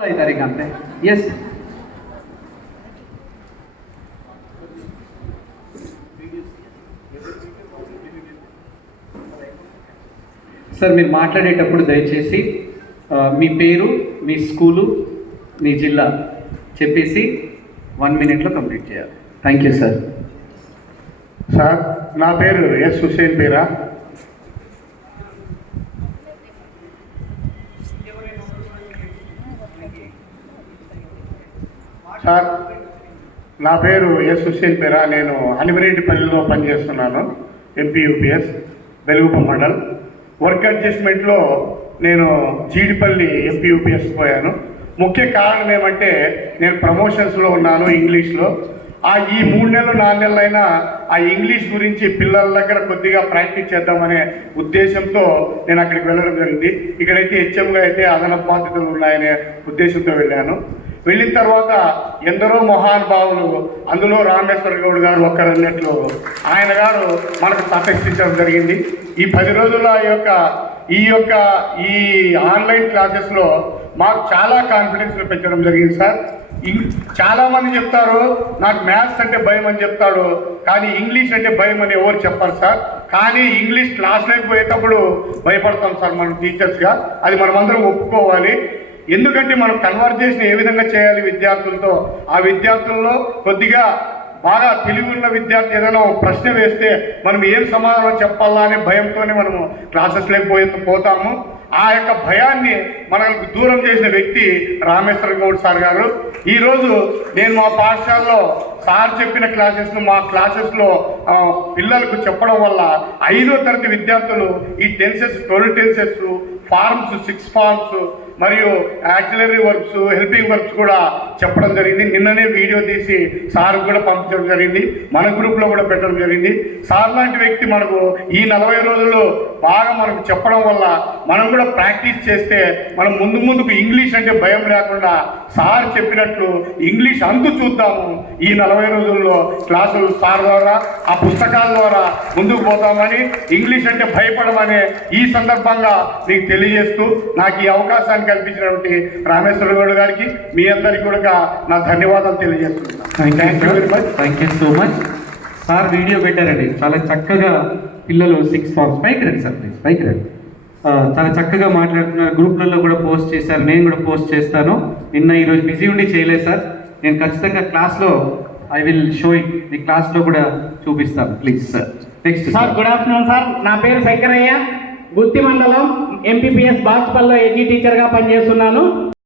तारीख అంతే yes sir మీరు మాట్లాడేటప్పుడు దయచేసి మీ పేరు మీ స్కూలు మీ జిల్లా చెప్పేసి 1 మినిట్లో కంప్లీట్ చేయాలి. Thank you sir. సార్ నా పేరు ఎస్ హుసేన్ పేరా. సార్ నా పేరు ఎస్ హుసేన్ పేరా. నేను అనిమిరెడ్డిపల్లిలో పనిచేస్తున్నాను. ఎంపీ యూపీఎస్ వెలుగుప మండల్. వర్క్ అడ్జస్ట్మెంట్లో నేను జీడిపల్లి ఎంపీ యూపీఎస్ పోయాను. ముఖ్య కారణం ఏమంటే నేను ప్రమోషన్స్లో ఉన్నాను ఇంగ్లీష్లో. ఈ 3 నెలలు 4 నెలలైనా ఆ ఇంగ్లీష్ గురించి పిల్లల దగ్గర కొద్దిగా ప్రాక్టీస్ చేద్దామనే ఉద్దేశంతో నేను అక్కడికి వెళ్ళడం జరిగింది. ఇక్కడైతే హెచ్ఎంగా అయితే అదనపు బాధ్యతలు ఉన్నాయనే ఉద్దేశంతో వెళ్ళాను. వెళ్ళిన తర్వాత ఎందరో మహానుభావులు, అందులో రామేశ్వర గౌడ్ గారు ఒక్కరన్నట్లు ఆయన గారు మనకు ప్రతిష్ఠించడం జరిగింది. ఈ 10 రోజుల ఈ ఆన్లైన్ క్లాసెస్లో మాకు చాలా కాన్ఫిడెన్స్ పెంచడం జరిగింది సార్. చాలామంది చెప్తారు నాకు మ్యాథ్స్ అంటే భయం అని చెప్తాడు, కానీ ఇంగ్లీష్ అంటే భయం అని ఎవరు చెప్పారు సార్. కానీ ఇంగ్లీష్ క్లాస్లోకి పోయేటప్పుడు భయపడతాం సార్ మనం టీచర్స్గా. అది మనమందరం ఒప్పుకోవాలి. ఎందుకంటే మనం కన్వర్జేషన్ ఏ విధంగా చేయాలి విద్యార్థులతో, ఆ విద్యార్థుల్లో కొద్దిగా బాగా తెలివి ఉన్న విద్యార్థి ఏదైనా ప్రశ్న వేస్తే మనం ఏం సమాధానం చెప్పాలా అనే భయంతోనే మనము క్లాసెస్లోకి పోతాము. ఆ యొక్క భయాన్ని మనకు దూరం చేసిన వ్యక్తి రామేశ్వర గౌడ్ సార్ గారు. ఈరోజు నేను మా పాఠశాలలో సార్ చెప్పిన క్లాసెస్ను మా క్లాసెస్లో పిల్లలకు చెప్పడం వల్ల 5వ తరగతి విద్యార్థులు ఈ టెన్సెస్ 12 టెన్సెస్ ఫార్మ్స్ 6 ఫార్మ్స్ మరియు యాక్సిలరీ వర్క్స్ హెల్పింగ్ వర్క్స్ కూడా చెప్పడం జరిగింది. నిన్ననే వీడియో తీసి సార్ కూడా పంపించడం జరిగింది, మన గ్రూప్లో కూడా పెట్టడం జరిగింది. సార్ లాంటి వ్యక్తి మనకు ఈ 40 రోజులు బాగా మనకు చెప్పడం వల్ల మనం కూడా ప్రాక్టీస్ చేస్తే మనం ముందుకు ఇంగ్లీష్ అంటే భయం లేకుండా సార్ చెప్పినట్లు ఇంగ్లీష్ అంతు చూద్దాము. ఈ 40 రోజుల్లో క్లాసులు సార్ ద్వారా ఆ పుస్తకాల ద్వారా ముందుకు పోతామని, ఇంగ్లీష్ అంటే భయపడమని ఈ సందర్భంగా మీకు తెలియజేస్తూ నాకు ఈ అవకాశాన్ని కల్పించినటువంటి రామేశ్వర గౌడ్ గారికి మీ అందరికీ కూడా నా ధన్యవాదాలు తెలియజేస్తున్నాను. Thank you so much. Sir video పెట్టారండి, చాలా చక్కగా పిల్లలు 6 ఫార్మ్స్ పైకి రండి సార్, ప్లీజ్ పైకి రండి. చాలా చక్కగా మాట్లాడుతున్నారు, గ్రూప్లలో కూడా పోస్ట్ చేశారు, నేను కూడా పోస్ట్ చేస్తాను. ఈరోజు బిజీ ఉండి చేయలేదు సార్. నేను ఖచ్చితంగా క్లాస్లో ఐ విల్ షో ఇట్, మీ క్లాస్లో కూడా చూపిస్తాను please sir. Next sir. Good afternoon sir. నా పేరు శంకరయ్య, గుత్తి మండలం ఎంపీపీఎస్ బాస్పల్లో ఎడ్యూ టీచర్గా పనిచేస్తున్నాను.